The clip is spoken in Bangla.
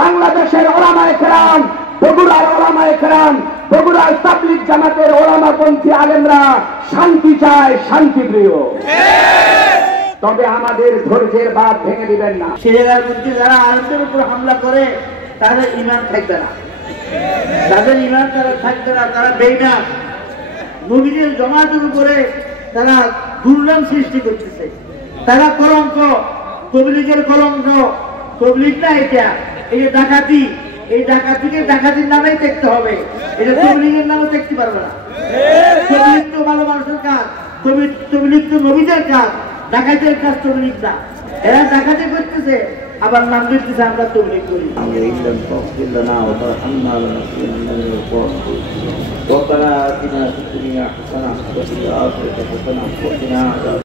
বাংলাদেশের ওলামায়ে কেরাম, বগুড়ার ওলামায়ে কেরাম, বগুড়ার তাবলীগ জামাতের ওলামাপন্থী আলেমরা শান্তি চায়, শান্তিপ্রিয়। তবে আমাদের ধৈর্যের বাঁধ ভেঙে দিবেন না। সে জায়গার মধ্যে যারা আলেমদের উপর হামলা করে তাদের ঈমান থাকবে না, তাদের ঈমান তারা থাকবে না, তারা বেঈমান। নবীদের জামাতের উপরে তারা দুর্নাম সৃষ্টি করতেছে, তারা কলঙ্ক, তাবলীগের কলঙ্ক। তাবলীগ না এটা, এই যে ডাকাতি, এই ডাকাতিকে ডাকাতির নামেই দেখতে হবে, এটা তাবলীগের নামে দেখতে পারবে না। তাবলীগ তো ভালো মানুষের কাজ, তাবলীগ তো নবীদের কাজ, ডাকাতের কাজ তাবলীগ না। এরা ডাকাতি করতেছে আবার নাম দিতেছে আমরা তাবলীগ করি। ربنا آتنا في الدنيا حسنة وفي الآخرة حسنة وقنا عذاب